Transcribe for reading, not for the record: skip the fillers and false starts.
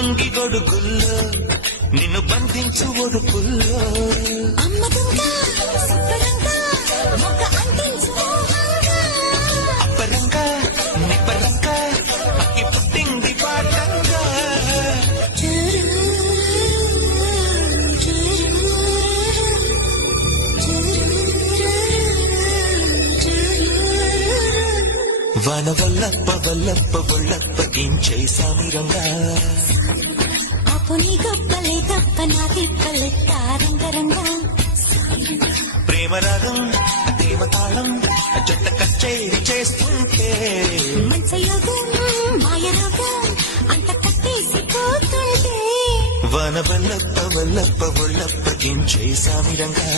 వంగి గొడుగుల్లో నిన్ను బంధించు ఒడుపుల్లో అప్పరంగా నిప్పరంగా అక్కి పుట్టింది పాటంగా వాన వల్లప్ప వల్లప్ప వల్లప్ప ఏం చేసామిరంగా ఆపుని గొప్పలే తప్ప నా తిప్పలెత్త రంగరంగా ప్రేమ రాగం ప్రేమ తాళం జంట కచేరి చేస్తుంటే మంచయోగం మాయరోగం అంత కట్టేసిపోతుంటే వాన వల్లప్ప వల్లప్ప వల్లప్ప ఏం చేసామిరంగా